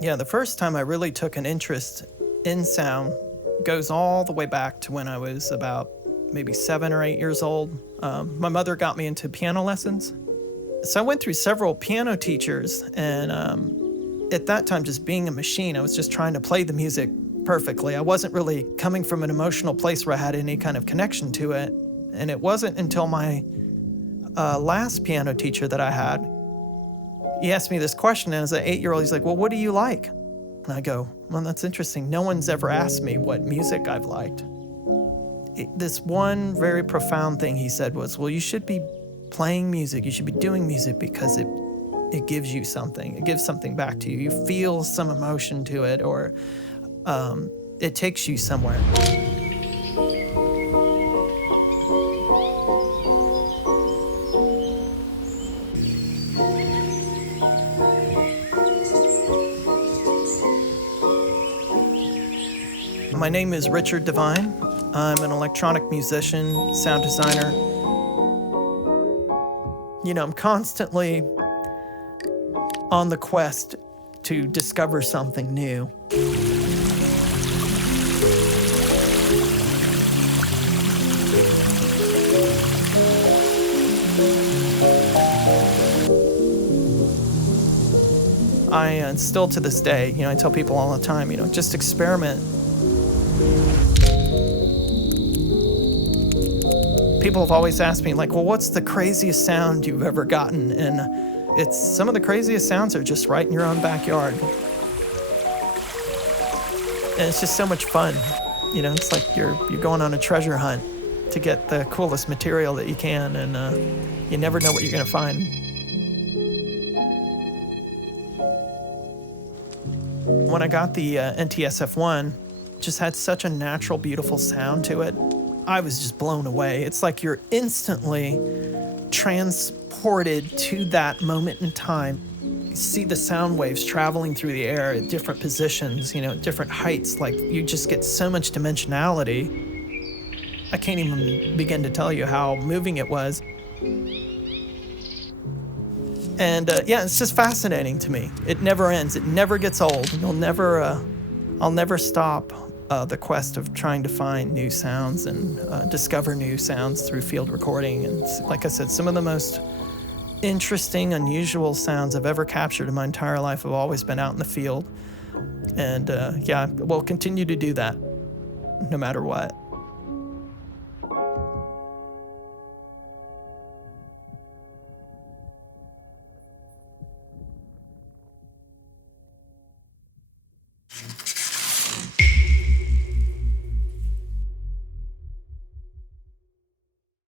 Yeah, the first time I really took an interest in sound goes all the way back to when I was about maybe 7 or 8 years old. My mother got me into piano lessons. So I went through several piano teachers, and at that time, just being a machine, I was just trying to play the music perfectly. I wasn't really coming from an emotional place where I had any kind of connection to it. And it wasn't until my last piano teacher that I had, he asked me this question, and as an 8-year-old, he's like, well, what do you like? And I go, well, that's interesting. No one's ever asked me what music I've liked. This one very profound thing he said was, well, you should be playing music. You should be doing music because it gives you something. It gives something back to you. You feel some emotion to it, or it takes you somewhere. My name is Richard Devine. I'm an electronic musician, sound designer. You know, I'm constantly on the quest to discover something new. I still to this day, you know, I tell people all the time, you know, just experiment. People have always asked me, like, well, what's the craziest sound you've ever gotten? And it's some of the craziest sounds are just right in your own backyard. And it's just so much fun. You know, it's like you're going on a treasure hunt to get the coolest material that you can, and you never know what you're gonna find. When I got the NT-SF1, it just had such a natural, beautiful sound to it. I was just blown away. It's like you're instantly transported to that moment in time. You see the sound waves traveling through the air at different positions, you know, at different heights. Like, you just get so much dimensionality. I can't even begin to tell you how moving it was. And yeah, it's just fascinating to me. It never ends. It never gets old. I'll never stop the quest of trying to find new sounds and discover new sounds through field recording. And like I said, some of the most interesting, unusual sounds I've ever captured in my entire life have always been out in the field. And yeah, we'll continue to do that no matter what.